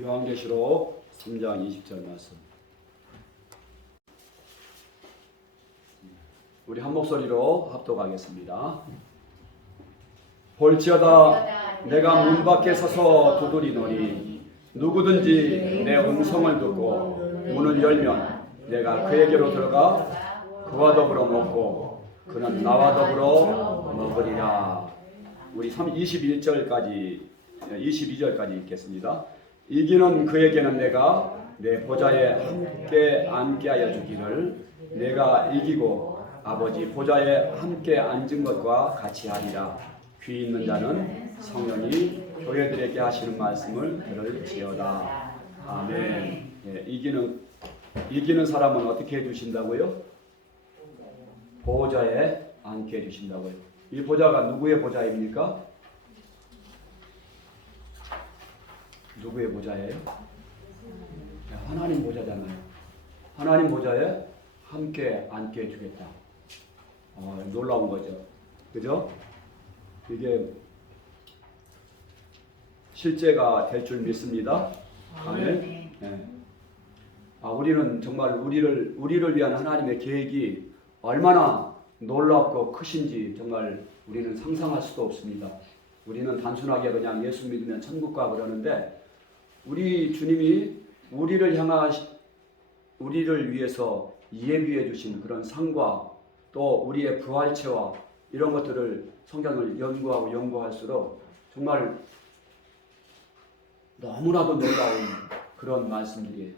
요한계시록 3장 20절 말씀. 우리 한 목소리로 합독하겠습니다. 볼지어다 내가 문 밖에 서서 두드리노니 누구든지 내 음성을 듣고 문을 열면 내가 그에게로 들어가 그와 더불어 먹고 그는 나와 더불어 먹으리라. 우리 22절까지 읽겠습니다. 이기는 그에게는 내가 내 보좌에 함께 앉게 하여 주기를 내가 이기고 아버지 보좌에 함께 앉은 것과 같이 하리라. 귀 있는 자는 성령이 교회들에게 하시는 말씀을 들을지어다. 아멘. 예, 이기는 사람은 어떻게 해주신다고요? 보좌에 앉게 해주신다고요. 이 보좌가 누구의 보좌입니까? 누구의 보좌예요? 하나님 보좌잖아요. 하나님 보좌에 함께 앉게 해주겠다. 놀라운 거죠. 그죠? 이게 실제가 될 줄 믿습니다. 아멘. 네. 우리는 정말 우리를 위한 하나님의 계획이 얼마나 놀랍고 크신지 정말 우리는 상상할 수도 없습니다. 우리는 단순하게 그냥 예수 믿으면 천국 가 그러는데 우리 주님이 우리를 위해서 예비해 주신 그런 상과 또 우리의 부활체와 이런 것들을 성경을 연구할수록 정말 너무나도 놀라운 그런 말씀들이에요.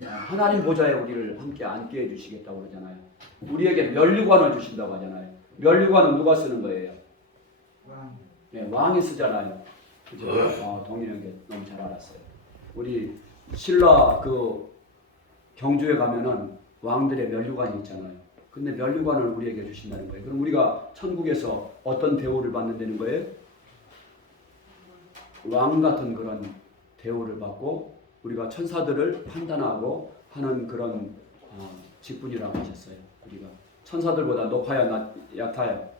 하나님 보좌에 우리를 함께 앉게 해주시겠다고 그러잖아요. 우리에게 면류관을 주신다고 하잖아요. 면류관은 누가 쓰는 거예요? 네, 왕이 쓰잖아요. 그죠? 동일한 게 너무 잘 알았어요. 우리 신라 그 경주에 가면은 왕들의 면류관이 있잖아요. 근데 면류관을 우리에게 주신다는 거예요. 그럼 우리가 천국에서 어떤 대우를 받는다는 거예요? 왕 같은 그런 대우를 받고 우리가 천사들을 판단하고 하는 그런 직분이라고 하셨어요. 우리가 천사들보다 높아야 얕아요?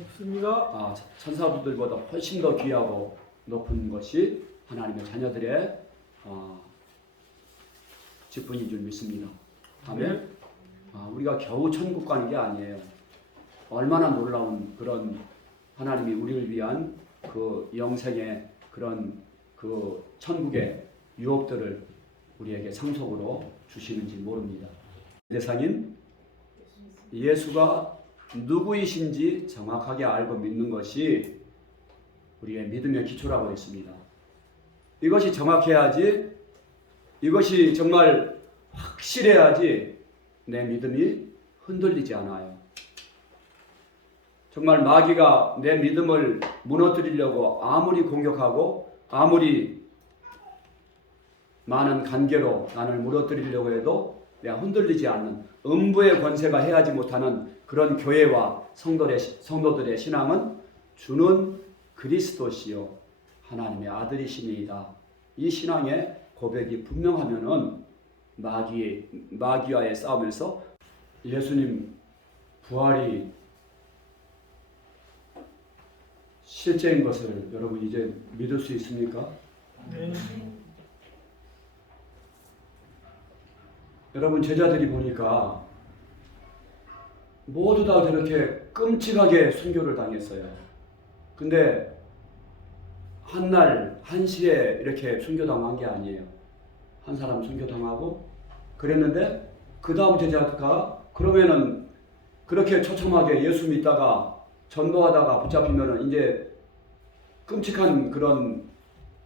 없습니다. 천사들보다 훨씬 더 귀하고 높은 것이 하나님의 자녀들의 직분인 줄 믿습니다. 아멘. 우리가 겨우 천국 가는 게 아니에요. 얼마나 놀라운 그런 하나님이 우리를 위한 그 영생의 그런 그 천국의 유업들을 우리에게 상속으로 주시는지 모릅니다. 대상인 예수가 누구이신지 정확하게 알고 믿는 것이 우리의 믿음의 기초라고 했습니다. 이것이 정확해야지, 이것이 정말 확실해야지 내 믿음이 흔들리지 않아요. 정말 마귀가 내 믿음을 무너뜨리려고 아무리 공격하고 아무리 많은 관계로 나를 무너뜨리려고 해도 내가 흔들리지 않는 음부의 권세가 해하지 못하는 그런 교회와 성도들의 신앙은 주는 그리스도시요 하나님의 아들이시니이다. 이 신앙의 고백이 분명하면은 마귀와의 싸움에서 예수님 부활이 실제인 것을 여러분 이제 믿을 수 있습니까? 네. 여러분 제자들이 보니까 모두 다 저렇게 끔찍하게 순교를 당했어요. 근데 한날 한시에 이렇게 순교당한 게 아니에요. 한 사람 순교당하고 그랬는데 그 다음 제자가 그러면은 그렇게 처참하게 예수 믿다가 전도하다가 붙잡히면은 이제 끔찍한 그런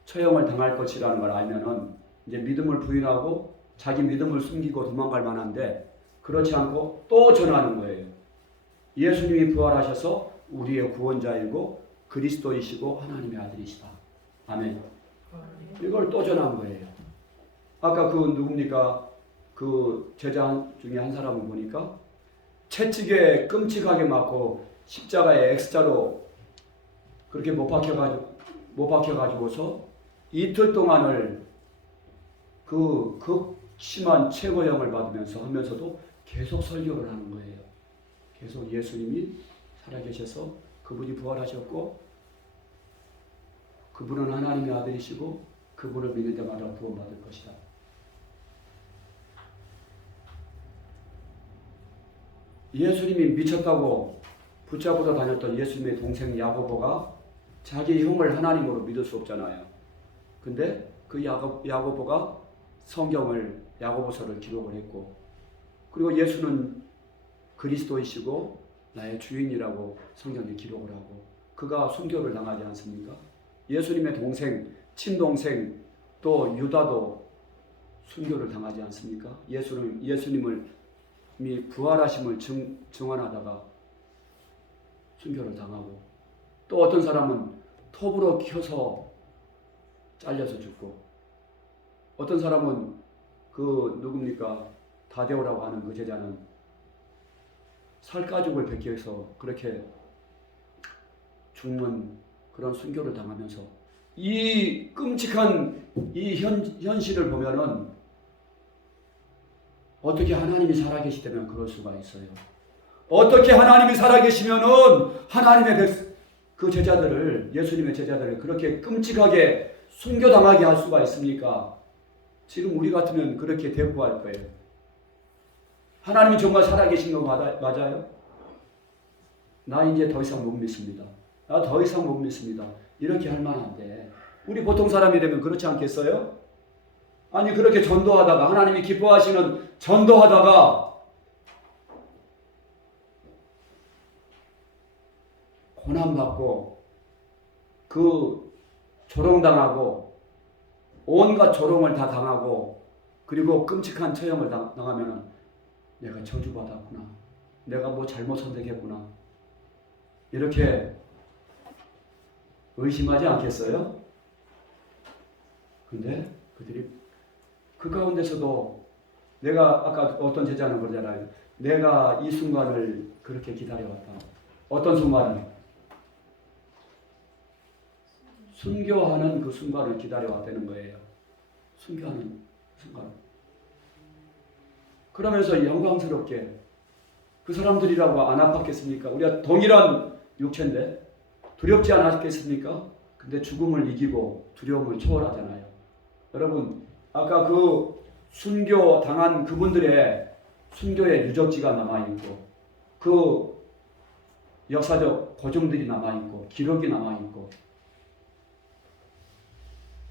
처형을 당할 것이라는 걸 알면은 이제 믿음을 부인하고 자기 믿음을 숨기고 도망갈 만한데 그렇지 않고 또 전하는 거예요. 예수님이 부활하셔서 우리의 구원자이고 그리스도이시고 하나님의 아들이시다. 아멘. 이걸 또 전한 거예요. 아까 그 누굽니까? 그 제자 중에 한 사람을 보니까 채찍에 끔찍하게 맞고 십자가에 X자로 그렇게 못 박혀가지고서 이틀 동안을 그 극심한 최고형을 하면서도 계속 설교를 하는 거예요. 계속 예수님이 살아계셔서 그분이 부활하셨고 그분은 하나님의 아들이시고 그 그분을 믿는 데마다 구원받을 것이다. 예수님이 미쳤다고 붙잡고 다녔던 예수님의 동생 야고보가 자기 형을 하나님으로 믿을 수 없잖아요. 근데 그 야고보가 성경을 야고보서를 기록을 했고, 그리고 예수는 그리스도이시고 나의 주인이라고 성경에 기록을 하고, 그가 순교를 당하지 않습니까? 예수님의 동생, 친동생 또 유다도 순교를 당하지 않습니까? 예수님을 부활하심을 증언하다가 순교를 당하고, 또 어떤 사람은 톱으로 켜서 잘려서 죽고, 어떤 사람은 그 누굽니까? 다데오라고 하는 그 제자는 살가죽을 벗겨서 그렇게 죽는 그런 순교를 당하면서, 이 끔찍한 이 현실을 보면은 어떻게 하나님이 살아계시다면 그럴 수가 있어요. 어떻게 하나님이 살아계시면은 하나님의 그 제자들을, 예수님의 제자들을 그렇게 끔찍하게 순교당하게 할 수가 있습니까? 지금 우리 같으면 그렇게 대꾸할 거예요. 하나님이 정말 살아계신 거 맞아요? 나 이제 더 이상 못 믿습니다. 나 더 이상 못 믿습니다. 이렇게 할 만한데, 우리 보통 사람이 되면 그렇지 않겠어요? 아니, 그렇게 전도하다가, 하나님이 기뻐하시는 전도하다가 고난받고 그 조롱당하고 온갖 조롱을 다 당하고, 그리고 끔찍한 처형을 당하면 내가 저주받았구나, 내가 뭐 잘못 선택했구나, 이렇게 의심하지 않겠어요? 근데 그들이 그 가운데서도, 내가 아까 어떤 제자는 그러잖아요. 내가 이 순간을 그렇게 기다려왔다. 어떤 순간을? 순교하는 그 순간을 기다려왔다는 거예요. 순교하는 순간. 그러면서 영광스럽게, 그 사람들이라고 안 아팠겠습니까? 우리가 동일한 육체인데 두렵지 않았겠습니까? 근데 죽음을 이기고 두려움을 초월하잖아요. 여러분, 아까 그 순교 당한 그분들의 순교의 유적지가 남아있고, 그 역사적 고증들이 남아있고, 기록이 남아있고,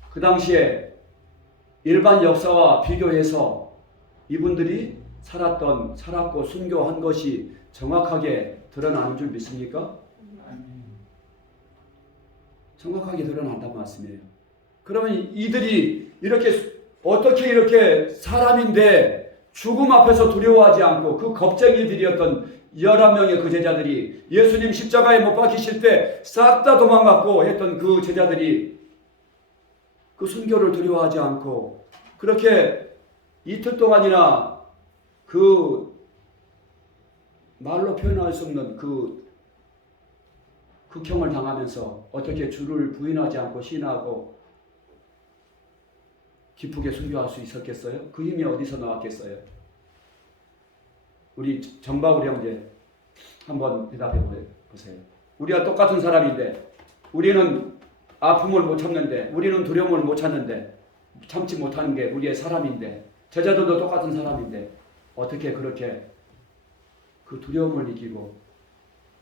그 당시에 일반 역사와 비교해서 이분들이 살았고 순교한 것이 정확하게 드러나는 줄 믿습니까? 정확하게 드러난단 말씀이에요. 그러면 이들이 어떻게 이렇게 사람인데 죽음 앞에서 두려워하지 않고, 그 겁쟁이들이었던 11명의 그 제자들이, 예수님 십자가에 못 박히실 때 싹 다 도망갔고 했던 그 제자들이 그 순교를 두려워하지 않고 그렇게 이틀 동안이나 그 말로 표현할 수 없는 그 극형을 당하면서 어떻게 주를 부인하지 않고 신하고 기쁘게 순교할 수 있었겠어요? 그 힘이 어디서 나왔겠어요? 우리 정바울 형제 한번 대답해 보세요. 우리가 똑같은 사람인데, 우리는 아픔을 못 참는데, 우리는 두려움을 못 참는데, 참지 못하는 게 우리의 사람인데, 제자들도 똑같은 사람인데 어떻게 그렇게 그 두려움을 이기고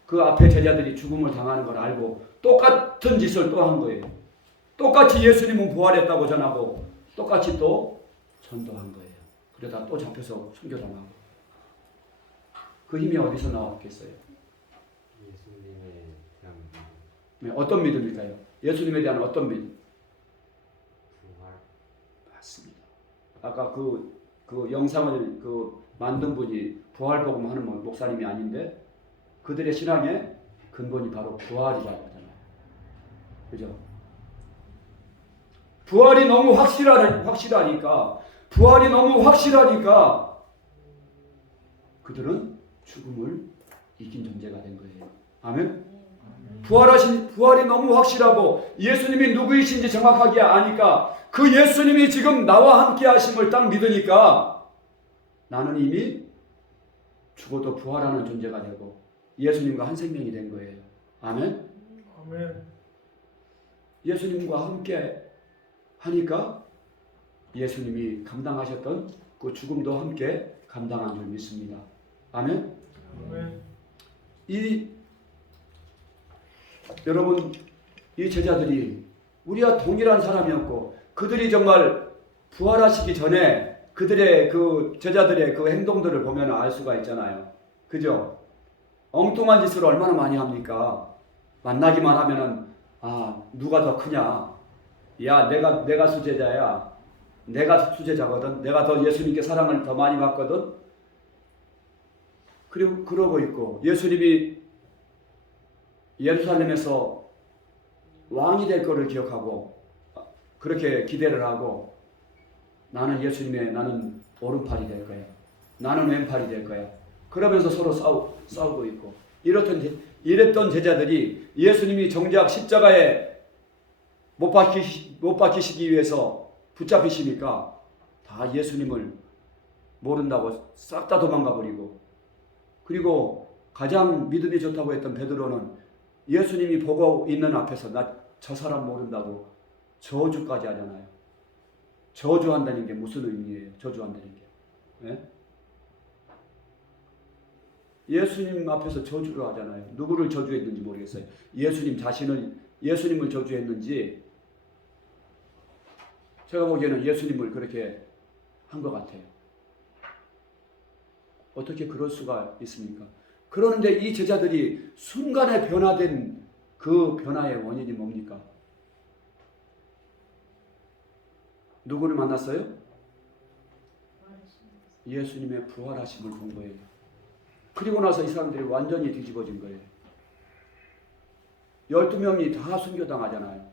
그 앞에 제자들이 죽음을 당하는 걸 알고 똑같은 짓을 또 한 거예요. 똑같이 예수님은 부활했다고 전하고 똑같이 또 전도한 거예요. 그러다 또 잡혀서 순교당하고. 그 힘이 어디서 나왔겠어요? 예수님에 대한 믿음. 네, 어떤 믿음일까요? 예수님에 대한 어떤 믿음? 부활. 맞습니다. 아까 그 영상을 만든 분이 부활복음 하는 목사님이 아닌데, 그들의 신앙의 근본이 바로 부활이라고 하잖아요. 그죠? 부활이 너무 확실하니까, 부활이 너무 확실하니까 그들은 죽음을 이긴 존재가 된 거예요. 아멘? 부활이 너무 확실하고 예수님이 누구이신지 정확하게 아니까, 그 예수님이 지금 나와 함께 하심을 딱 믿으니까 나는 이미 죽어도 부활하는 존재가 되고 예수님과 한 생명이 된 거예요. 아멘? 아멘. 예수님과 함께 하니까 예수님이 감당하셨던 그 죽음도 함께 감당한 줄 믿습니다. 아멘. 아멘. 여러분, 이 제자들이 우리와 동일한 사람이었고 그들이 정말 부활하시기 전에 그들의 그 제자들의 그 행동들을 보면 알 수가 있잖아요. 그죠? 엉뚱한 짓을 얼마나 많이 합니까? 만나기만 하면은 누가 더 크냐? 야, 내가 수제자야. 내가 수제자거든. 내가 더 예수님께 사랑을 더 많이 받거든. 그리고 그러고 있고 예수님이 예루살렘에서 왕이 될 거를 기억하고 그렇게 기대를 하고 나는 나는 오른팔이 될 거야. 나는 왼팔이 될 거야. 그러면서 서로 싸우고 있고 이랬던 제자들이 예수님이 정작 십자가에 못 박히시기 위해서 붙잡히시니까 다 예수님을 모른다고 싹 다 도망가 버리고 그리고 가장 믿음이 좋다고 했던 베드로는 예수님이 보고 있는 앞에서 나 저 사람 모른다고 저주까지 하잖아요. 저주한다는 게 무슨 의미예요? 저주한다는 게. 예? 예수님 앞에서 저주를 하잖아요. 누구를 저주했는지 모르겠어요. 예수님을 저주했는지 제가 보기에는 예수님을 그렇게 한 것 같아요. 어떻게 그럴 수가 있습니까? 그러는데 이 제자들이 순간에 변화된 그 변화의 원인이 뭡니까? 누구를 만났어요? 예수님의 부활하심을 본 거예요. 그리고 나서 이 사람들이 완전히 뒤집어진 거예요. 12명이 다 순교당하잖아요.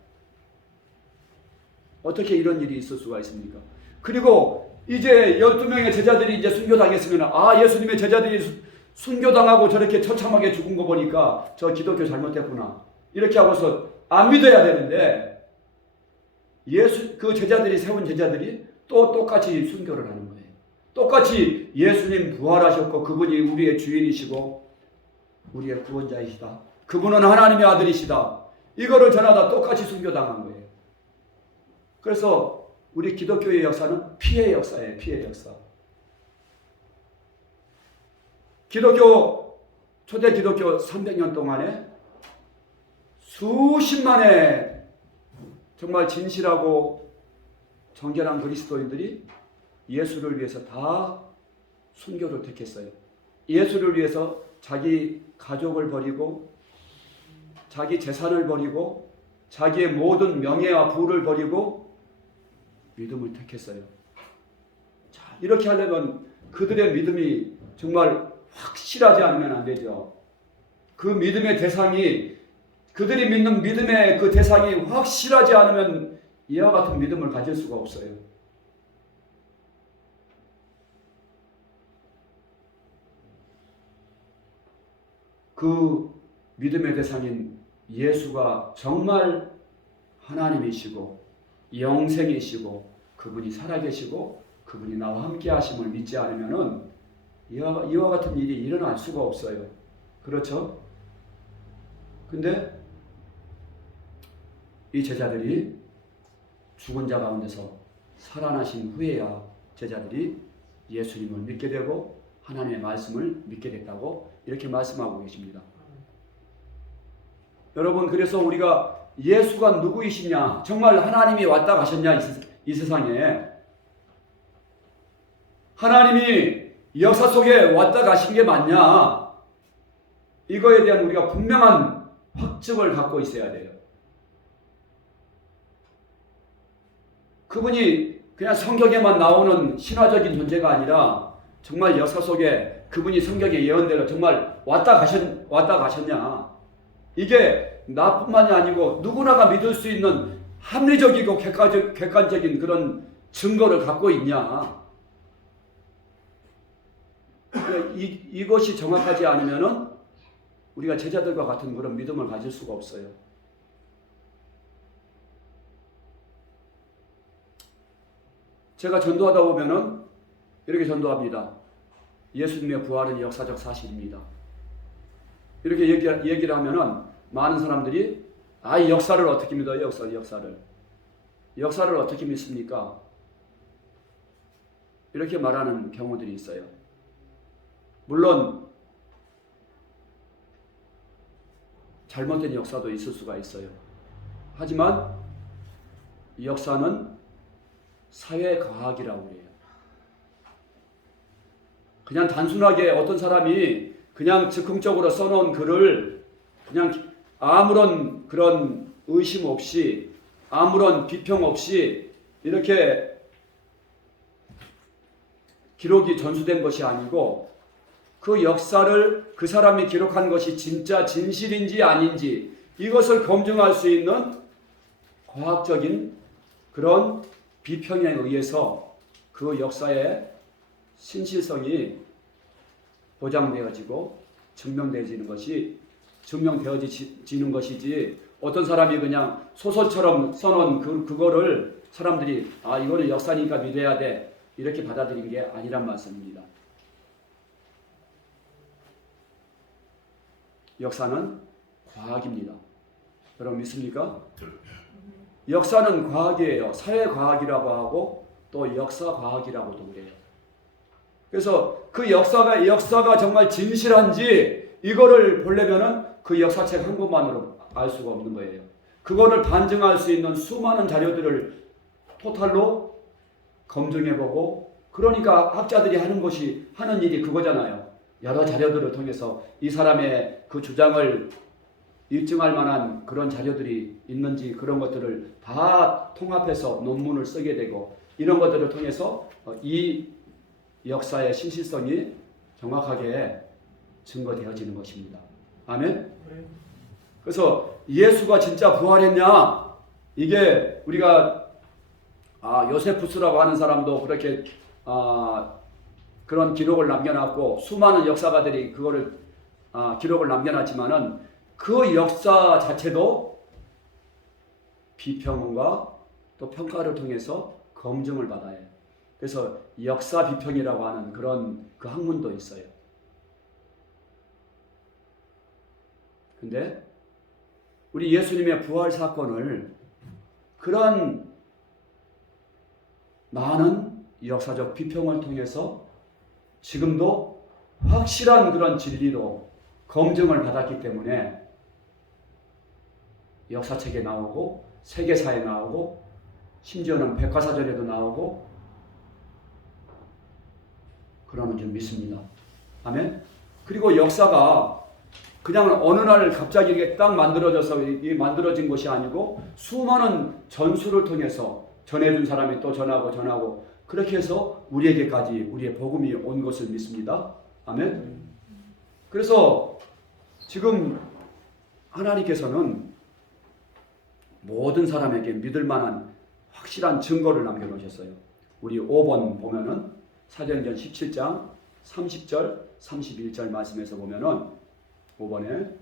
어떻게 이런 일이 있을 수가 있습니까? 그리고 이제 12명의 제자들이 이제 순교당했으면 예수님의 제자들이 순교당하고 저렇게 처참하게 죽은 거 보니까 저 기독교 잘못됐구나. 이렇게 하고서 안 믿어야 되는데 그 제자들이 세운 제자들이 또 똑같이 순교를 하는 거예요. 똑같이 예수님 부활하셨고 그분이 우리의 주인이시고 우리의 구원자이시다. 그분은 하나님의 아들이시다. 이거를 전하다 똑같이 순교당한 거예요. 그래서 우리 기독교의 역사는 피해의 역사예요. 피해의 역사. 초대 기독교 300년 동안에 수십만의 정말 진실하고 정결한 그리스도인들이 예수를 위해서 다 순교를 택했어요. 예수를 위해서 자기 가족을 버리고 자기 재산을 버리고 자기의 모든 명예와 부를 버리고 믿음을 택했어요. 자, 이렇게 하려면 그들의 믿음이 정말 확실하지 않으면 안 되죠. 그 믿음의 대상이 그들이 믿는 믿음의 그 대상이 확실하지 않으면 이와 같은 믿음을 가질 수가 없어요. 그 믿음의 대상인 예수가 정말 하나님이시고 영생이시고 그분이 살아계시고 그분이 나와 함께 하심을 믿지 않으면은 이와 같은 일이 일어날 수가 없어요. 그렇죠? 근데 이 제자들이 죽은 자 가운데서 살아나신 후에야 제자들이 예수님을 믿게 되고 하나님의 말씀을 믿게 됐다고 이렇게 말씀하고 계십니다. 여러분, 그래서 우리가 예수가 누구이시냐, 정말 하나님이 왔다 가셨냐, 이 세상에 하나님이 역사 속에 왔다 가신 게 맞냐, 이거에 대한 우리가 분명한 확증을 갖고 있어야 돼요. 그분이 그냥 성경에만 나오는 신화적인 존재가 아니라 정말 역사 속에 그분이 성경의 예언대로 정말 왔다 가셨냐, 이게 나뿐만이 아니고 누구나가 믿을 수 있는 합리적이고 객관적인 그런 증거를 갖고 있냐. 이것이 정확하지 않으면은 우리가 제자들과 같은 그런 믿음을 가질 수가 없어요. 제가 전도하다 보면은 이렇게 전도합니다. 예수님의 부활은 역사적 사실입니다. 이렇게 얘기를 하면은 많은 사람들이 이 역사를 어떻게 믿어요? 역사를. 역사를 어떻게 믿습니까? 이렇게 말하는 경우들이 있어요. 물론 잘못된 역사도 있을 수가 있어요. 하지만 이 역사는 사회과학이라고 해요. 그냥 단순하게 어떤 사람이 그냥 즉흥적으로 써놓은 글을 그냥 아무런 그런 의심 없이 아무런 비평 없이 이렇게 기록이 전수된 것이 아니고 그 역사를 그 사람이 기록한 것이 진짜 진실인지 아닌지 이것을 검증할 수 있는 과학적인 그런 비평에 의해서 그 역사의 신실성이 보장되어지고 증명되어지는 것이지 어떤 사람이 그냥 소설처럼 써놓은 그거를 사람들이 이거는 역사니까 믿어야 돼 이렇게 받아들인 게 아니란 말씀입니다. 역사는 과학입니다. 여러분 믿습니까? 역사는 과학이에요. 사회과학이라고 하고 또 역사과학이라고도 그래요. 그래서 그 역사가 정말 진실한지 이거를 보려면은 그 역사책 한 권만으로 알 수가 없는 거예요. 그거를 반증할 수 있는 수많은 자료들을 토탈로 검증해보고 그러니까 학자들이 하는 일이 그거잖아요. 여러 자료들을 통해서 이 사람의 그 주장을 입증할 만한 그런 자료들이 있는지 그런 것들을 다 통합해서 논문을 쓰게 되고 이런 것들을 통해서 이 역사의 신실성이 정확하게 증거되어지는 것입니다. 아멘? 그래서 예수가 진짜 부활했냐? 이게 우리가 요세푸스라고 하는 사람도 그렇게 그런 기록을 남겨놨고 수많은 역사가들이 그거를 기록을 남겨놨지만은 그 역사 자체도 비평과 또 평가를 통해서 검증을 받아야 해요. 그래서 역사 비평이라고 하는 그런 그 학문도 있어요. 근데 우리 예수님의 부활 사건을 그런 많은 역사적 비평을 통해서 지금도 확실한 그런 진리로 검증을 받았기 때문에 역사책에 나오고 세계사에 나오고 심지어는 백과사전에도 나오고 그러는 줄 믿습니다. 아멘. 그리고 역사가 그냥 어느 날 갑자기 이게 딱 만들어진 것이 아니고 수많은 전수를 통해서 전해준 사람이 또 전하고 그렇게 해서 우리에게까지 우리의 복음이 온 것을 믿습니다. 아멘. 그래서 지금 하나님께서는 모든 사람에게 믿을 만한 확실한 증거를 남겨놓으셨어요. 우리 5번 보면은 사도행전 17장 30절 31절 말씀에서 보면은 5번에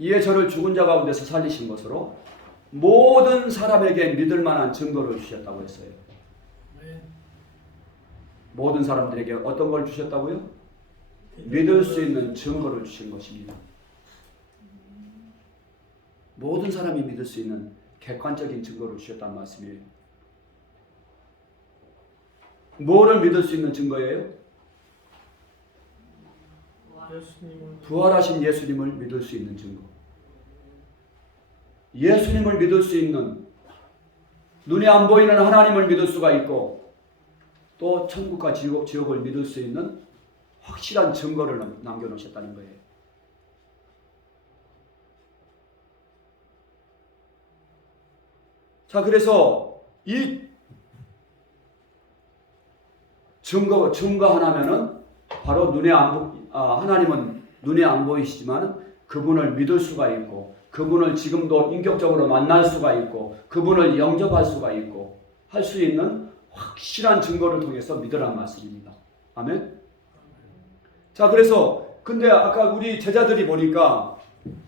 이에 저를 죽은 자 가운데서 살리신 것으로 모든 사람에게 믿을 만한 증거를 주셨다고 했어요. 모든 사람들에게 어떤 걸 주셨다고요? 믿을 수 있는 증거를 주신 것입니다. 모든 사람이 믿을 수 있는 객관적인 증거를 주셨다는 말씀이에요. 뭐를 믿을 수 있는 증거예요? 부활하신 예수님을 믿을 수 있는 증거. 예수님을 믿을 수 있는, 눈에 안 보이는 하나님을 믿을 수가 있고 또 천국과 지옥을 믿을 수 있는 확실한 증거를 남겨놓으셨다는 거예요. 자, 그래서 이 증거 하나면은 바로 하나님은 눈에 안 보이시지만 그분을 믿을 수가 있고 그분을 지금도 인격적으로 만날 수가 있고 그분을 영접할 수가 있고 할 수 있는 확실한 증거를 통해서 믿으라는 말씀입니다. 아멘. 자, 그래서 근데 아까 우리 제자들이 보니까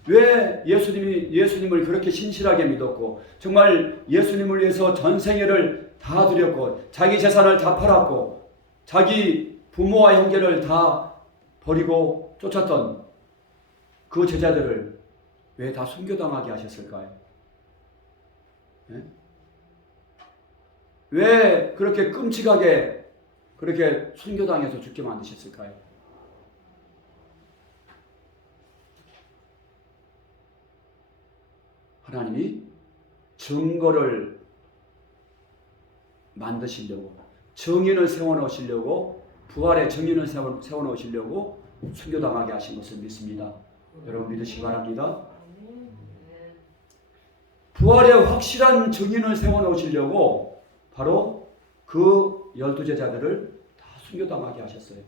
왜 예수님을 그렇게 신실하게 믿었고 정말 예수님을 위해서 전생애를 다 드렸고 자기 재산을 다 팔았고 자기 부모와 형제를 다 버리고 쫓았던 그 제자들을 왜 다 순교당하게 하셨을까요? 예? 왜 그렇게 끔찍하게 그렇게 순교당해서 죽게 만드셨을까요? 하나님이 증거를 만드시려고, 정인을 세워놓으시려고, 부활의 정인을 세워놓으시려고 순교당하게 하신 것을 믿습니다. 여러분 믿으시기 바랍니다. 부활의 확실한 정인을 세워놓으시려고 바로 그 12제자들을 다 순교당하게 하셨어요.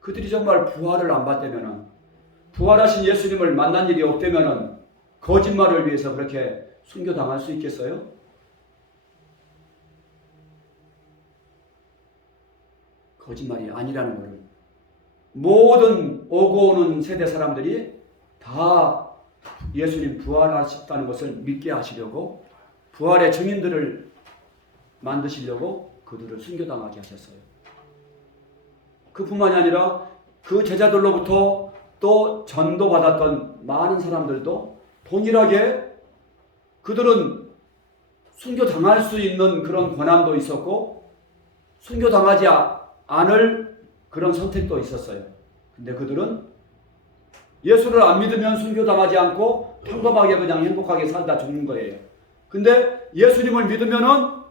그들이 정말 부활을 안 받다면, 부활하신 예수님을 만난 일이 없다면 거짓말을 위해서 그렇게 순교당할 수 있겠어요? 거짓말이 아니라는 것을 모든 오고 오는 세대 사람들이 다 예수님 부활하셨다는 것을 믿게 하시려고, 부활의 증인들을 만드시려고 그들을 순교당하게 하셨어요. 그뿐만이 아니라 그 제자들로부터 또 전도받았던 많은 사람들도 동일하게 그들은 순교당할 수 있는 그런 권한도 있었고 순교당하지 않을 그런 선택도 있었어요. 근데 그들은 예수를 안 믿으면 순교당하지 않고 평범하게 그냥 행복하게 살다 죽는 거예요. 근데 예수님을 믿으면은,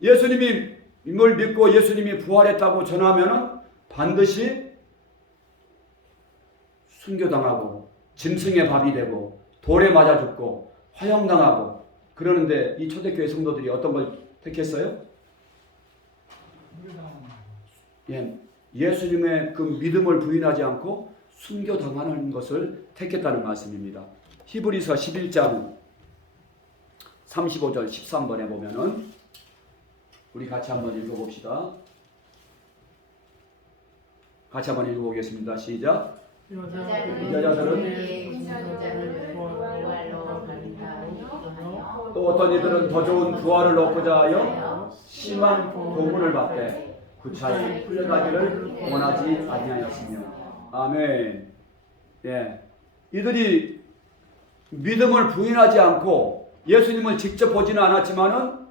예수님을 믿고 예수님이 부활했다고 전하면은 반드시 순교당하고 짐승의 밥이 되고 돌에 맞아 죽고 화형당하고 그러는데, 이 초대교회 성도들이 어떤 걸 택했어요? 예수님의 그 믿음을 부인하지 않고 순교당하는 것을 택했다는 말씀입니다. 히브리서 11장 35절 13번에 보면은 우리 같이 한번 읽어봅시다. 같이 한번 읽어보겠습니다. 시작. 여자들은 또 어떤 이들은 더 좋은 부활을 얻고자 하여 심한 고문을 받되 구차히 풀려나기를 원하지 아니하였으며. 아멘. 예, 이들이 믿음을 부인하지 않고 예수님을 직접 보지는 않았지만은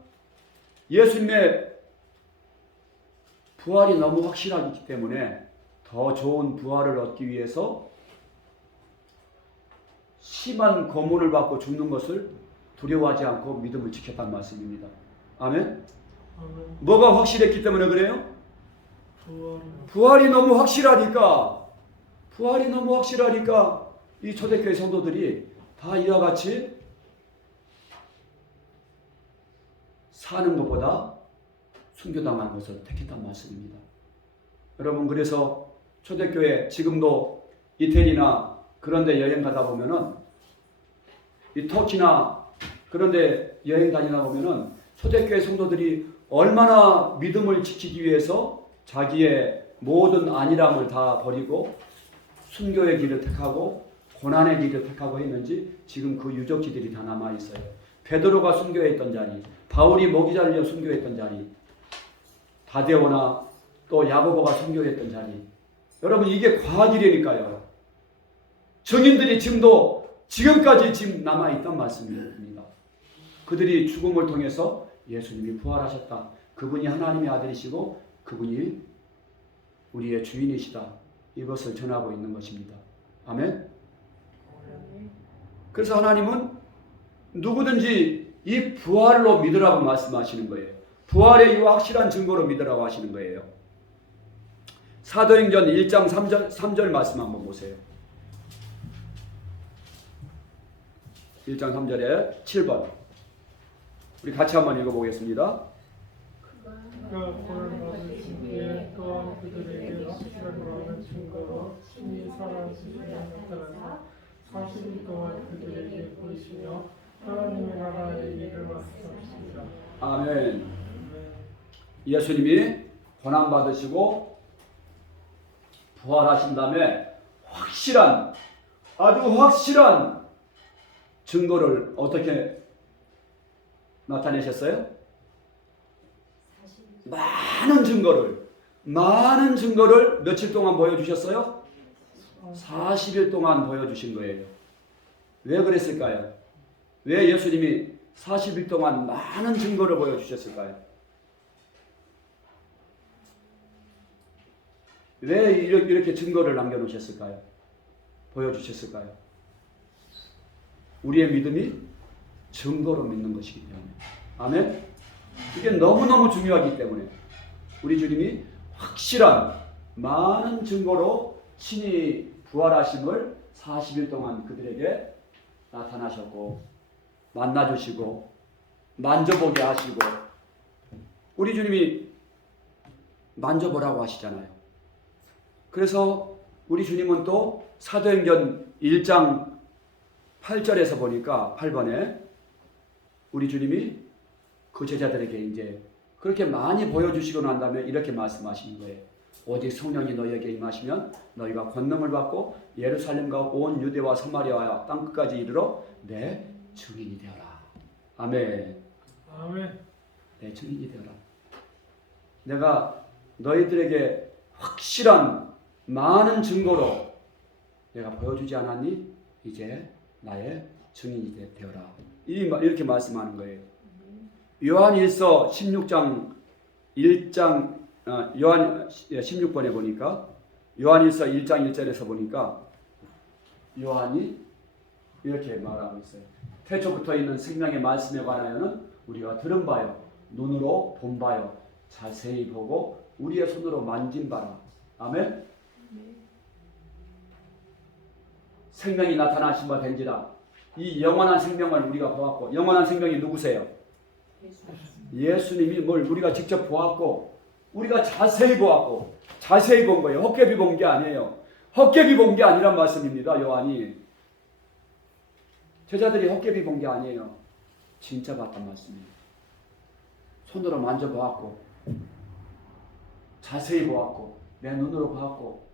예수님의 부활이 너무 확실하기 때문에 더 좋은 부활을 얻기 위해서 심한 고문을 받고 죽는 것을 두려워하지 않고 믿음을 지켰다는 말씀입니다. 아멘. 뭐가 확실했기 때문에 그래요? 부활이 너무 확실하니까 이 초대교회 성도들이 다 이와 같이 사는 것보다 순교당하는 것을 택했단 말씀입니다. 여러분, 그래서 초대교회 지금도 이태리나 그런 데 여행 가다 보면은, 이 터키나 그런 데 여행 다니다 보면은 초대교회 성도들이 얼마나 믿음을 지키기 위해서 자기의 모든 안일함을 다 버리고 순교의 길을 택하고 고난의 길을 택하고 했는지 지금 그 유적지들이 다 남아 있어요. 베드로가 순교했던 자리, 바울이 목이 잘려 순교했던 자리, 다데오나 또 야고보가 순교했던 자리. 여러분, 이게 과학이라니까요. 증인들이 지금까지 지금 남아 있단 말씀입니다. 그들이 죽음을 통해서 예수님이 부활하셨다, 그분이 하나님의 아들이시고 그분이 우리의 주인이시다, 이것을 전하고 있는 것입니다. 아멘. 그래서 하나님은 누구든지 이 부활로 믿으라고 말씀하시는 거예요. 부활의 이 확실한 증거로 믿으라고 하시는 거예요. 사도행전 1장 3절 말씀 한번 보세요. 1장 3절에 7번 우리 같이 한번 읽어보겠습니다. 그가 부활 받으신 뒤에 또한 그들에게 확실하게 말하는 증거로 신이 살아나시게 나타나서 40일 동안 그들에게 보이시며 하나님의 나라의 일을 말씀하십니다. 아멘. 예수님이 고난받으시고 부활하신 다음에 아주 확실한 증거를 어떻게 나타내셨어요? 많은 증거를 며칠 동안 보여주셨어요? 40일 동안 보여주신 거예요. 왜 그랬을까요? 왜 예수님이 40일 동안 많은 증거를 보여주셨을까요? 왜 이렇게 증거를 남겨놓으셨을까요? 보여주셨을까요? 우리의 믿음이 증거로 믿는 것이기 때문에. 아멘? 이게 너무너무 중요하기 때문에 우리 주님이 확실한 많은 증거로 친히 부활하심을 40일 동안 그들에게 나타나셨고 만나주시고 만져보게 하시고 우리 주님이 만져보라고 하시잖아요. 그래서 우리 주님은 또 사도행전 1장 8절에서 보니까 8번에 우리 주님이 그 제자들에게 이제 그렇게 많이 보여주시고 난 다음에 이렇게 말씀하시는 거예요. 오직 성령이 너희에게 임하시면 너희가 권능을 받고 예루살렘과 온 유대와 사마리아와 땅끝까지 이르러 내 증인이 되어라. 아멘. 아멘. 내 증인이 되어라. 내가 너희들에게 확실한 많은 증거로 내가 보여주지 않았니? 이제 나의 증인이 되어라. 이렇게 말씀하는 거예요. 요한일서 16장 1장 요한 16번에 보니까 요한일서 1장 1절에서 보니까 요한이 이렇게 말하고 있어요. 태초부터 있는 생명의 말씀에 관하여는 우리가 들은 바요 눈으로 본 바요 자세히 보고 우리의 손으로 만진 바라. 아멘. 생명이 나타나신 바 된지라. 이 영원한 생명을 우리가 보았고 영원한 생명이 누구세요? 예수님이 뭘 우리가 직접 보았고 우리가 자세히 보았고 자세히 본 거예요. 헛개비 본 게 아니에요. 헛개비 본 게 아니란 말씀입니다. 요한이 제자들이 헛개비 본 게 아니에요. 진짜 봤단 말씀이에요. 손으로 만져보았고 자세히 보았고 내 눈으로 보았고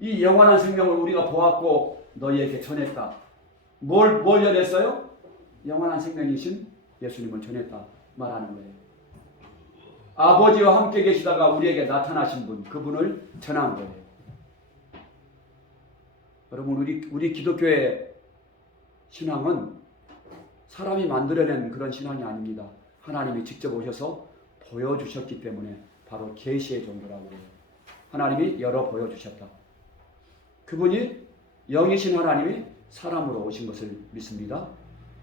이 영원한 생명을 우리가 보았고 너희에게 전했다. 뭘 전했어요? 영원한 생명이신 예수님을 전했다 말하는 거예요. 아버지와 함께 계시다가 우리에게 나타나신 분, 그분을 전한 거예요. 여러분 우리 기독교의 신앙은 사람이 만들어낸 그런 신앙이 아닙니다. 하나님이 직접 오셔서 보여주셨기 때문에 바로 계시의 종교라고 해요. 하나님이 열어 보여주셨다. 그분이 영이신 하나님이 사람으로 오신 것을 믿습니다.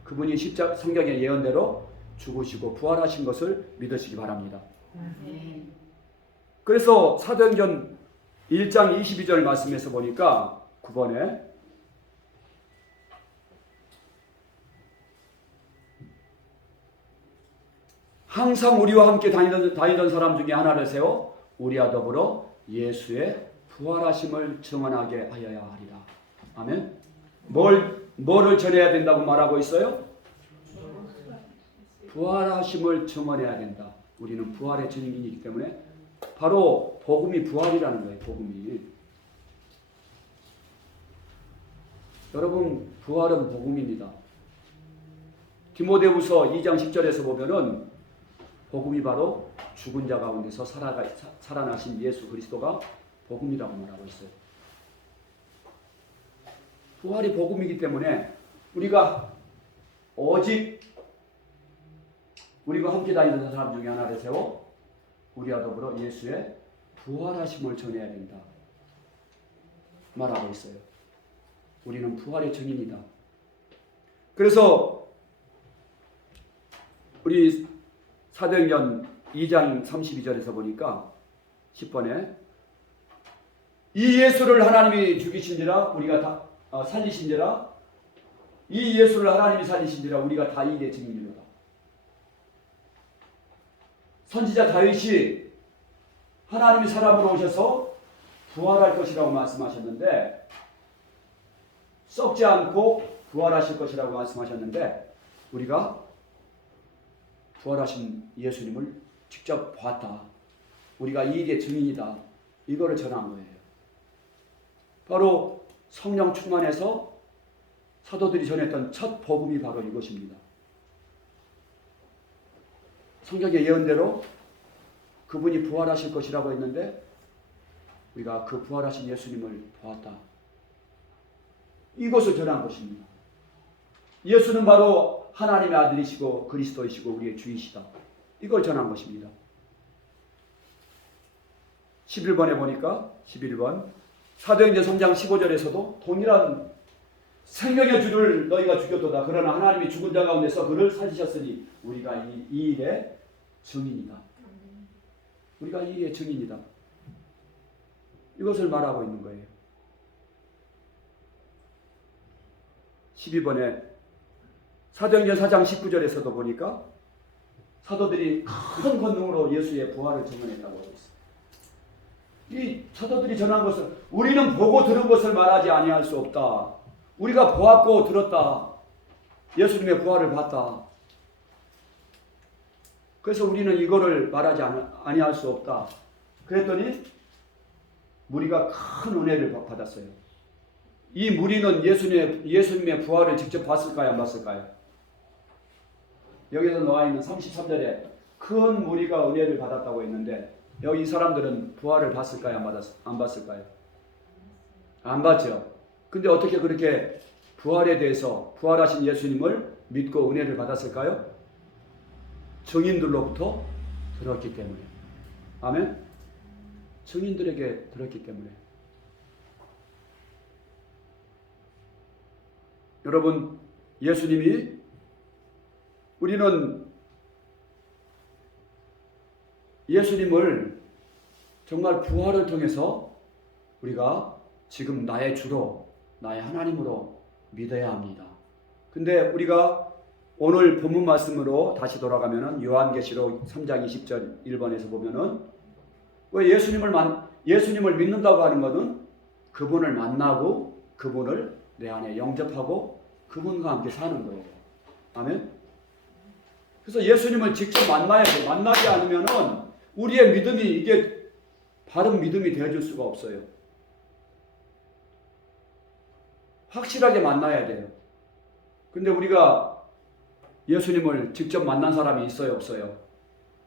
그분이 성경의 예언대로 죽으시고 부활하신 것을 믿으시기 바랍니다. 그래서 사도행전 1장 22절 말씀에서 보니까 9번에 항상 우리와 함께 다니던 사람 중에 하나를 세워 우리와 더불어 예수의 부활하심을 증언하게 하여야 하리라. 아멘. 뭐를 전해야 된다고 말하고 있어요? 부활하심을 증언해야 된다. 우리는 부활의 증인이기 때문에 바로 복음이 부활이라는 거예요. 복음이. 여러분 부활은 복음입니다. 디모데후서 2장 10절에서 보면은 복음이 바로 죽은 자 가운데서 살아나신 예수 그리스도가 복음이라고 말하고 있어요. 부활이 복음이기 때문에 우리가 오직 우리가 함께 다니는 사람 중에 하나를 세워 우리와 더불어 예수의 부활하심을 전해야 된다 말하고 있어요. 우리는 부활의 증인이다. 그래서 우리 사도행전 2장 32절에서 보니까 10번에 이 예수를 하나님이 죽이신지라 우리가 다 살리신지라 이 예수를 하나님이 살리신지라 우리가 다 이에 증인이로다. 선지자 다윗이 하나님이 사람으로 오셔서 부활할 것이라고 말씀하셨는데 썩지 않고 부활하실 것이라고 말씀하셨는데 우리가 부활하신 예수님을 직접 봤다. 우리가 이 일의 증인이다. 이거를 전한 거예요. 바로 성령 충만해서 사도들이 전했던 첫 복음이 바로 이것입니다. 성경의 예언대로 그분이 부활하실 것이라고 했는데 우리가 그 부활하신 예수님을 보았다. 이것을 전한 것입니다. 예수는 바로 하나님의 아들이시고 그리스도이시고 우리의 주이시다. 이걸 전한 것입니다. 11번에 보니까 11번 사도행전 3장 15절에서도 동일한 생명의 주를 너희가 죽였도다. 그러나 하나님이 죽은 자 가운데서 그를 살리셨으니 우리가 이 일의 증인이다. 우리가 이 일의 증인이다. 이것을 말하고 있는 거예요. 12번에 사도행전 4장 19절에서도 보니까 사도들이 큰 권능으로 예수의 부활을 증언했다고 하고 있어요. 이 사도들이 전한 것은 우리는 보고 들은 것을 말하지 아니할 수 없다. 우리가 보았고 들었다. 예수님의 부활을 봤다. 그래서 우리는 이거를 말하지 아니할 수 없다. 그랬더니 무리가 큰 은혜를 받았어요. 이 무리는 예수님의 부활을 직접 봤을까요? 안 봤을까요? 여기서 나와 있는 33절에 큰 무리가 은혜를 받았다고 했는데 여기 이 사람들은 부활을 봤을까요? 안 봤을까요? 안 봤죠. 근데 어떻게 그렇게 부활에 대해서 부활하신 예수님을 믿고 은혜를 받았을까요? 증인들로부터 들었기 때문에. 아멘? 증인들에게 들었기 때문에. 여러분, 우리는 예수님을 정말 부활을 통해서 우리가 지금 나의 주로, 나의 하나님으로 믿어야 합니다. 근데 우리가 오늘 본문 말씀으로 다시 돌아가면은 요한계시록 3장 20절 1번에서 보면은 왜 예수님을 믿는다고 하는 것은 그분을 만나고 그분을 내 안에 영접하고 그분과 함께 사는 거예요. 아멘. 그래서 예수님을 직접 만나야 돼. 만나지 않으면은 우리의 믿음이 이게 바른 믿음이 되어줄 수가 없어요. 확실하게 만나야 돼요. 근데 우리가 예수님을 직접 만난 사람이 있어요, 없어요?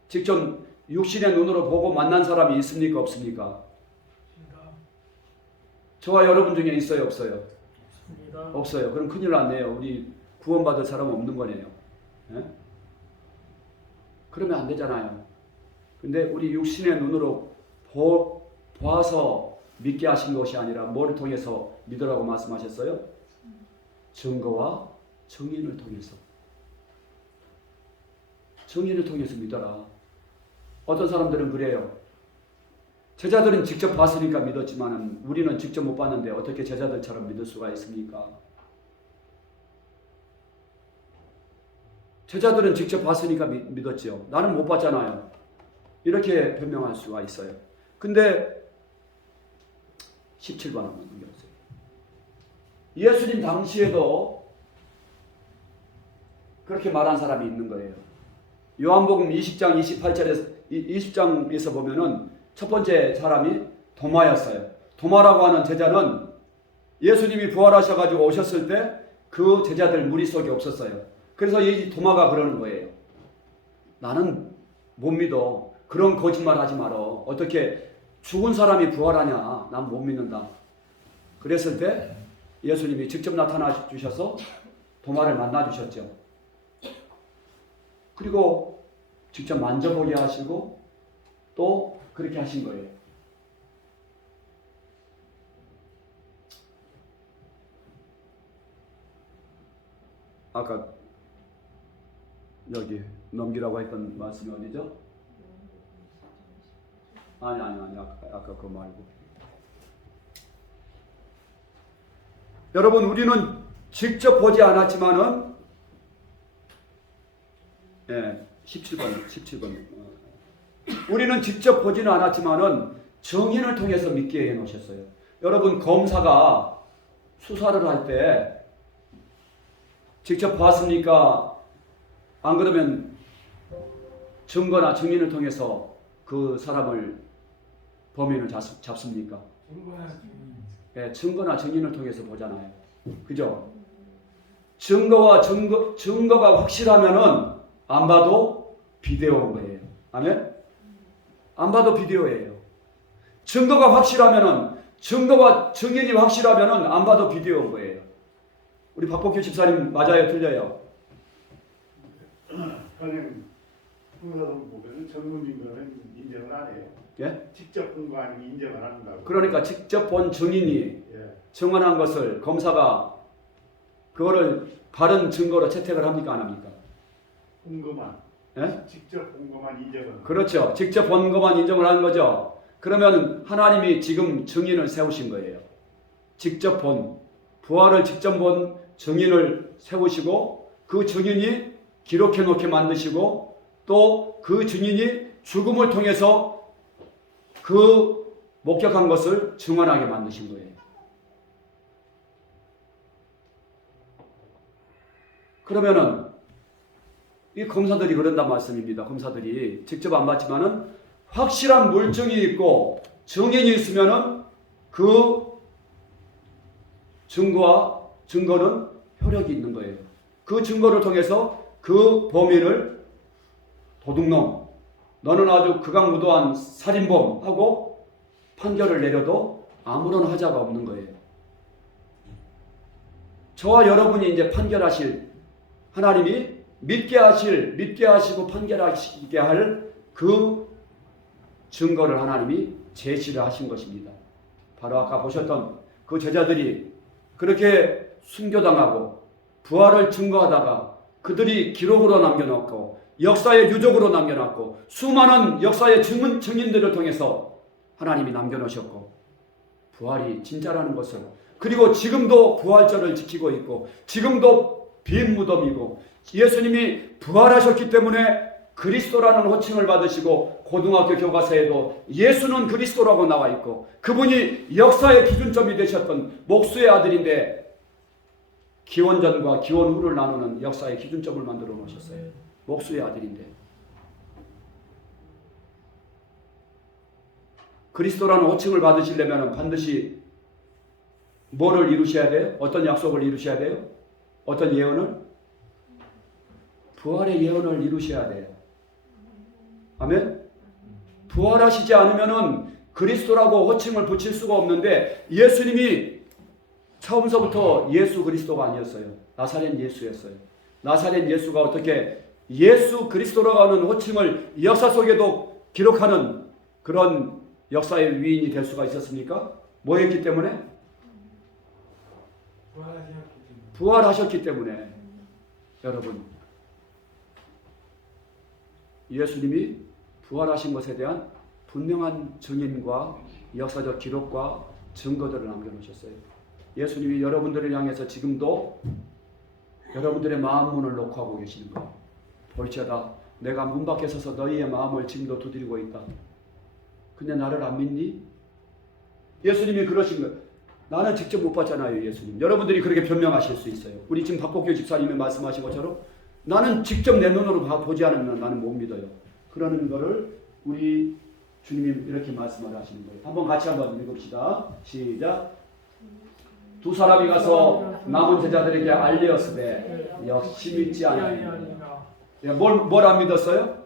직접 육신의 눈으로 보고 만난 사람이 있습니까, 없습니까? 저와 여러분 중에 있어요, 없어요? 없어요. 그럼 큰일 났네요. 우리 구원받을 사람은 없는 거네요. 예? 그러면 안 되잖아요. 근데 우리 육신의 눈으로 보아서 믿게 하신 것이 아니라 뭐를 통해서 믿으라고 말씀하셨어요? 증거와 증인을 통해서. 증인을 통해서 믿어라. 어떤 사람들은 그래요. 제자들은 직접 봤으니까 믿었지만 우리는 직접 못 봤는데 어떻게 제자들처럼 믿을 수가 있습니까? 제자들은 직접 봤으니까 믿었지요. 나는 못 봤잖아요. 이렇게 변명할 수가 있어요. 근데 17번 한번 넘겨보세요. 예수님 당시에도 그렇게 말한 사람이 있는 거예요. 요한복음 20장 20장에서 보면은 첫 번째 사람이 도마였어요. 도마라고 하는 제자는 예수님이 부활하셔가지고 오셨을 때 그 제자들 무리 속에 없었어요. 그래서 이 도마가 그러는 거예요. 나는 못 믿어. 그런 거짓말 하지 마라. 어떻게 죽은 사람이 부활하냐. 난 못 믿는다. 그랬을 때 예수님이 직접 나타나 주셔서 도마를 만나 주셨죠. 그리고 직접 만져보게 하시고 또 그렇게 하신 거예요. 아까 여기 넘기라고 했던 말씀이 어디죠? 아니 아까 그거 말고. 여러분 우리는 직접 보지 않았지만은 17번 우리는 직접 보지는 않았지만은 증인을 통해서 믿게 해놓으셨어요. 여러분 검사가 수사를 할 때 직접 봤습니까? 안 그러면 증거나 증인을 통해서 그 사람을 범인을 잡습니까? 증거나 증인을 통해서 보잖아요. 그죠? 증거가 확실하면은 안 봐도 비디오인 거예요. 아멘? 안 봐도 비디오예요. 증거가 확실하면은 증거와 증인이 확실하면은 안 봐도 비디오인 거예요. 우리 박복규 집사님 맞아요, 틀려요? 선생님, 형사동 보면은 전문 증거는 인정을 안 해요. 예? 직접 본 거 아니면 인정을 안 한다고. 그러니까 직접 본 증인이 예. 증언한 것을 검사가 그거를 바른 증거로 채택을 합니까, 안 합니까? 본 것만. 예? 직접 본 것만 인정을. 그렇죠. 직접 본 것만 인정을 하는 거죠. 그러면 하나님이 지금 증인을 세우신 거예요. 직접 본, 부활을 직접 본 증인을 세우시고 그 증인이 기록해 놓게 만드시고 또 그 증인이 죽음을 통해서 그 목격한 것을 증언하게 만드신 거예요. 그러면은 이 검사들이 그런단 말씀입니다. 검사들이 직접 안 봤지만은 확실한 물증이 있고 증인이 있으면은 그 증거는 효력이 있는 거예요. 그 증거를 통해서 그 범인을 도둑놈, 너는 아주 극악무도한 살인범하고 판결을 내려도 아무런 하자가 없는 거예요. 저와 여러분이 이제 판결하실 하나님이 믿게 하시고 판결하시게 할 그 증거를 하나님이 제시를 하신 것입니다. 바로 아까 보셨던 그 제자들이 그렇게 순교당하고 부활을 증거하다가 그들이 기록으로 남겨놓고 역사의 유적으로 남겨놨고 수많은 역사의 증인들을 통해서 하나님이 남겨놓으셨고 부활이 진짜라는 것을 그리고 지금도 부활절을 지키고 있고 지금도 빈 무덤이고 예수님이 부활하셨기 때문에 그리스도라는 호칭을 받으시고 고등학교 교과서에도 예수는 그리스도라고 나와 있고 그분이 역사의 기준점이 되셨던 목수의 아들인데 기원전과 기원 후를 나누는 역사의 기준점을 만들어 놓으셨어요. 목수의 아들인데 그리스도라는 호칭을 받으시려면 반드시 뭐를 이루셔야 돼요? 어떤 약속을 이루셔야 돼요? 어떤 예언을? 부활의 예언을 이루셔야 돼요. 아멘? 부활하시지 않으면은 그리스도라고 호칭을 붙일 수가 없는데 예수님이 처음서부터 예수 그리스도가 아니었어요. 나사렛 예수였어요. 나사렛 예수가 어떻게 예수 그리스도라고 하는 호칭을 역사 속에도 기록하는 그런 역사의 위인이 될 수가 있었습니까? 뭐 했기 때문에? 부활하셨기 때문에. 여러분, 예수님이 부활하신 것에 대한 분명한 증인과 역사적 기록과 증거들을 남겨놓으셨어요. 예수님이 여러분들을 향해서 지금도 여러분들의 마음 문을 놓고 하고 계시는 거예요. 볼지어다 내가 문 밖에 서서 너희의 마음을 지금도 두드리고 있다. 근데 나를 안 믿니? 예수님이 그러신 거예요. 나는 직접 못 봤잖아요, 예수님. 여러분들이 그렇게 변명하실 수 있어요. 우리 지금 박복규 집사님이 말씀하신 것처럼 나는 직접 내 눈으로 보지 않으면 나는 못 믿어요. 그러는 거를 우리 주님이 이렇게 말씀을 하시는 거예요. 한번 같이 한번 읽읍시다. 시작. 두 사람이 가서 남은 제자들에게 알리었으되 역시 믿지 않았느니라. 뭘 안 믿었어요?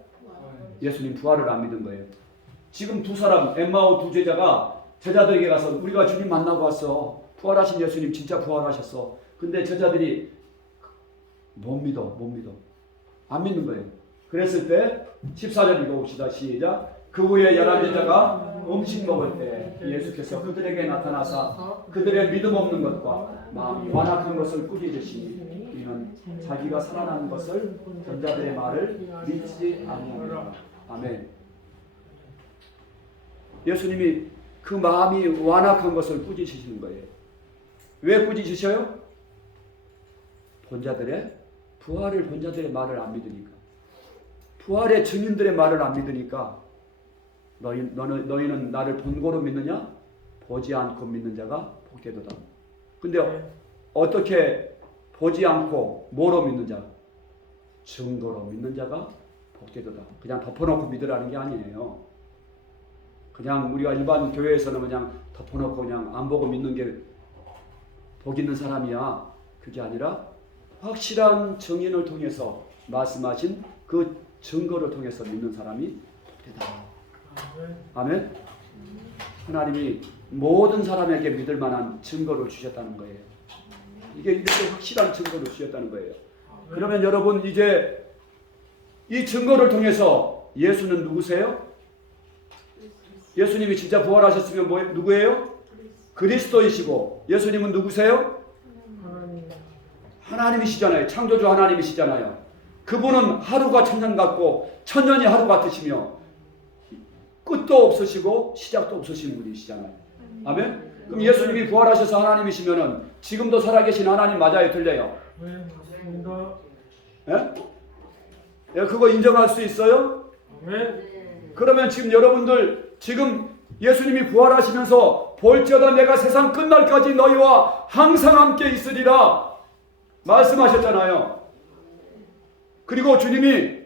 예수님 부활을 안 믿은 거예요. 지금 두 사람 엠마오 두 제자가 제자들에게 가서 우리가 주님 만나고 왔어. 부활하신 예수님 진짜 부활하셨어. 근데 제자들이 못 믿어. 안 믿는 거예요. 그랬을 때 14절 읽어봅시다. 시작. 그 후에 11제자가 음식 먹을 때 예수께서 그들에게 나타나사 그들의 믿음 없는 것과 마음이 완악한 것을 꾸짖으시니 이는 자기가 살아난 것을 전자들의 말을 믿지 아니하니라. 아멘. 예수님이 그 마음이 완악한 것을 꾸짖으시는 거예요. 왜 꾸짖으셔요? 부활을 본 자들의 말을 안 믿으니까. 부활의 증인들의 말을 안 믿으니까 너희는 나를 본고로 믿느냐? 보지 않고 믿는 자가 복되도다. 근데 어떻게 보지 않고 뭐로 믿는 자? 증거로 믿는 자가 복되도다. 그냥 덮어놓고 믿으라는 게 아니에요. 그냥 우리가 일반 교회에서는 그냥 덮어놓고 그냥 안 보고 믿는 게 복 있는 사람이야. 그게 아니라 확실한 증인을 통해서 말씀하신 그 증거를 통해서 믿는 사람이 복되다. 아멘. 하나님이 모든 사람에게 믿을 만한 증거를 주셨다는 거예요. 이게 이렇게 확실한 증거를 주셨다는 거예요. 그러면 여러분 이제 이 증거를 통해서 예수는 누구세요? 예수님이 진짜 부활하셨으면 누구예요? 그리스도이시고 예수님은 누구세요? 하나님이시잖아요. 창조주 하나님이시잖아요. 그분은 하루가 천년 같고 천년이 하루 같으시며 끝도 없으시고 시작도 없으신 분이시잖아요. 아멘? 그럼 예수님이 부활하셔서 하나님이시면은 지금도 살아계신 하나님 맞아요? 틀려요? 네, 맞습니다. 예? 예, 그거 인정할 수 있어요? 네. 그러면 지금 여러분들 지금 예수님이 부활하시면서 볼지어다 내가 세상 끝날까지 너희와 항상 함께 있으리라 말씀하셨잖아요. 그리고 주님이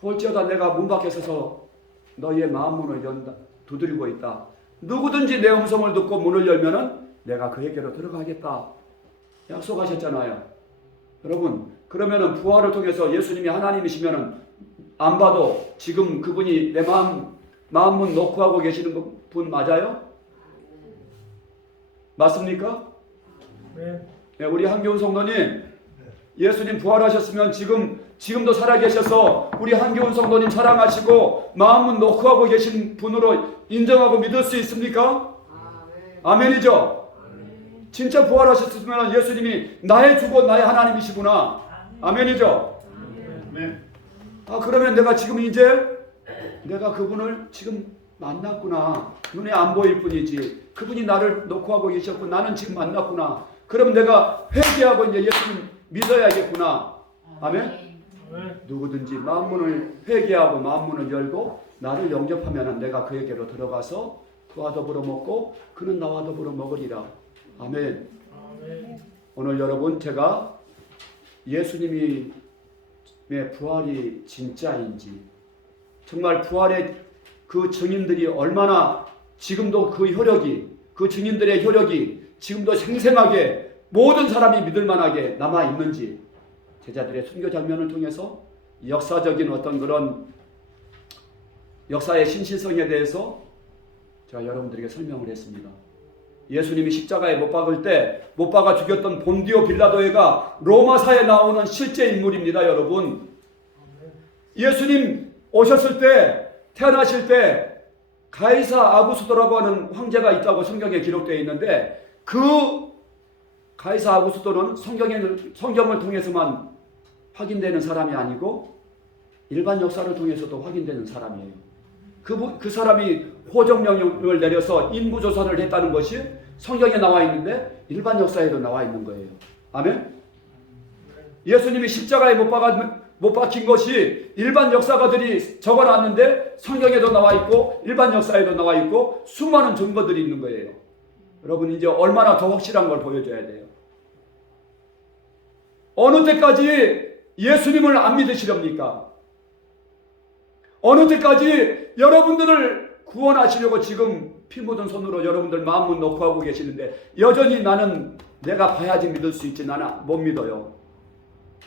볼지어다 내가 문 밖에 서서 너희의 마음 문을 두드리고 있다. 누구든지 내 음성을 듣고 문을 열면은 내가 그에게로 들어가겠다 약속하셨잖아요. 여러분 그러면은 부활을 통해서 예수님이 하나님이시면은 안 봐도 지금 그분이 내 마음문 놓고 하고 계시는 분 맞아요? 맞습니까? 네. 네, 우리 한교훈 성도님 예수님 부활하셨으면 지금도 살아계셔서 우리 한교훈 성도님 사랑하시고 마음은 놓고 하고 계신 분으로 인정하고 믿을 수 있습니까? 아멘이죠? 진짜 부활하셨으면 예수님이 나의 주고 나의 하나님이시구나. 아멘이죠? 네. 아 그러면 내가 지금 이제 내가 그분을 지금 만났구나. 눈에 안 보일 뿐이지 그분이 나를 놓고 하고 계셨고 나는 지금 만났구나. 그럼 내가 회개하고 이제 예수님 믿어야겠구나. 아멘? 네. 누구든지 마음문을 회개하고 마음문을 열고 나를 영접하면 내가 그에게로 들어가서 그와 더불어 먹고 그는 나와 더불어 먹으리라. 아멘. 아멘. 오늘 여러분 제가 예수님의 부활이 진짜인지 정말 부활의 그 증인들이 얼마나 지금도 그 증인들의 효력이 지금도 생생하게 모든 사람이 믿을 만하게 남아 있는지 제자들의 순교 장면을 통해서 역사적인 어떤 그런 역사의 신실성에 대해서 제가 여러분들에게 설명을 했습니다. 예수님이 십자가에 못 박을 때 못 박아 죽였던 본디오 빌라도가 로마사에 나오는 실제 인물입니다, 여러분. 예수님 오셨을 때 태어나실 때 가이사 아구스도라고 하는 황제가 있다고 성경에 기록되어 있는데 그 가이사 아구스도는 성경을 통해서만 확인되는 사람이 아니고 일반 역사를 통해서도 확인되는 사람이에요. 그 사람이 호정명령을 내려서 인구조사를 했다는 것이 성경에 나와 있는데 일반 역사에도 나와 있는 거예요. 아멘? 예수님이 십자가에 못 박힌 것이 일반 역사가들이 적어놨는데 성경에도 나와 있고 일반 역사에도 나와 있고 수많은 증거들이 있는 거예요. 여러분 이제 얼마나 더 확실한 걸 보여줘야 돼요. 어느 때까지 예수님을 안 믿으시렵니까? 어느 때까지 여러분들을 구원하시려고 지금 피 묻은 손으로 여러분들 마음문 놓고 하고 계시는데 여전히 나는 내가 봐야지 믿을 수 있지 나는 못 믿어요.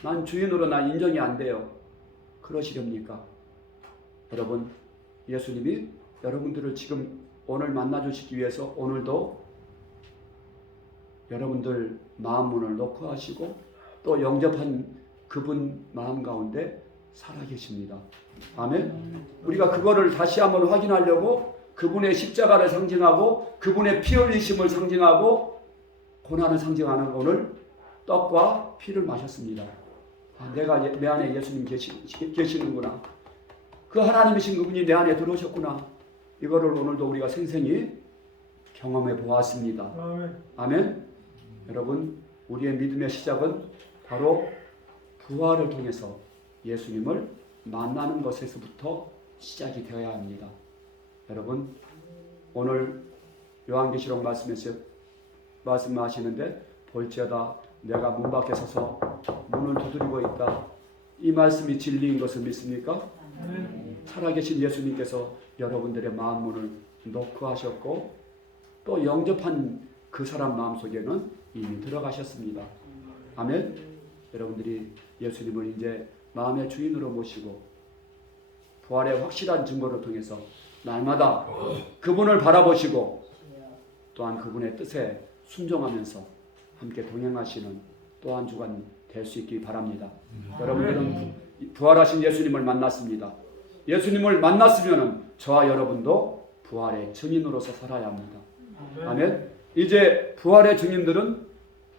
난 주인으로 난 인정이 안 돼요. 그러시렵니까? 여러분 예수님이 여러분들을 지금 오늘 만나주시기 위해서 오늘도 여러분들 마음문을 놓고 하시고 또 영접한 그분 마음 가운데 살아계십니다. 아멘. 우리가 그거를 다시 한번 확인하려고 그분의 십자가를 상징하고 그분의 피 흘리심을 상징하고 고난을 상징하는 오늘 떡과 피를 마셨습니다. 내가 내 안에 예수님 계시는구나. 그 하나님이신 그분이 내 안에 들어오셨구나. 이거를 오늘도 우리가 생생히 경험해 보았습니다. 아멘. 아멘. 여러분 우리의 믿음의 시작은 바로 부활을 통해서 예수님을 만나는 것에서부터 시작이 되어야 합니다. 여러분 오늘 요한계시록 말씀하시는데 볼지어다 내가 문 밖에 서서 문을 두드리고 있다. 이 말씀이 진리인 것을 믿습니까? 살아계신 예수님께서 여러분들의 마음 문을 놓고 하셨고 또 영접한 그 사람 마음속에는 이미 들어가셨습니다. 아멘. 여러분들이 예수님을 이제 마음의 주인으로 모시고 부활의 확실한 증거를 통해서 날마다 그분을 바라보시고 또한 그분의 뜻에 순종하면서 함께 동행하시는 또 한 주간 될 수 있기 바랍니다. 여러분들은 부활하신 예수님을 만났습니다. 예수님을 만났으면 저와 여러분도 부활의 증인으로서 살아야 합니다. 아멘. 이제 부활의 증인들은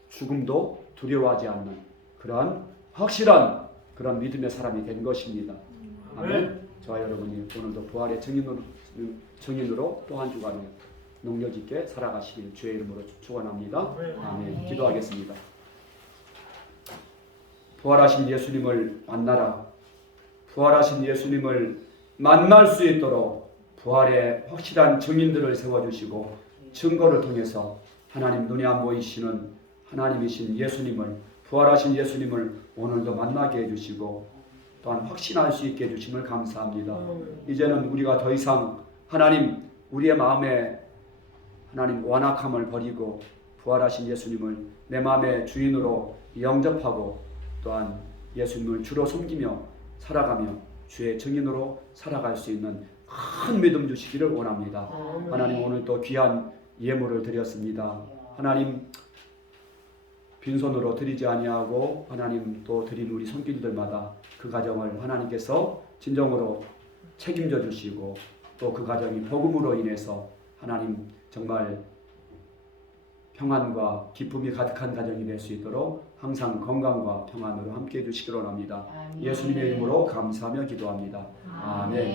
죽음도 두려워하지 않는 그러한 확실한 그런 믿음의 사람이 된 것입니다. 아멘. 저와 여러분이 오늘도 부활의 증인으로 또 한 주간을 능력 있게 살아가시길 주의 이름으로 축원합니다. 아멘. 기도하겠습니다. 부활하신 예수님을 만나라. 부활하신 예수님을 만날 수 있도록 부활의 확실한 증인들을 세워주시고 증거를 통해서 하나님 눈에 안 보이시는 하나님이신 예수님을 부활하신 예수님을 오늘도 만나게 해주시고 또한 확신할 수 있게 해주심을 감사합니다. 이제는 우리가 더 이상 하나님 우리의 마음에 하나님 완악함을 버리고 부활하신 예수님을 내 마음의 주인으로 영접하고 또한 예수님을 주로 섬기며 살아가며 주의 증인으로 살아갈 수 있는 큰 믿음 주시기를 원합니다. 하나님 오늘 또 귀한 예물을 드렸습니다. 하나님 빈손으로 드리지 아니하고 하나님 또 드린 우리 손길들마다 그 가정을 하나님께서 진정으로 책임져 주시고 또 그 가정이 복음으로 인해서 하나님 정말 평안과 기쁨이 가득한 가정이 될 수 있도록 항상 건강과 평안으로 함께해 주시기를 원합니다. 예수님의 이름으로 감사하며 기도합니다. 아멘.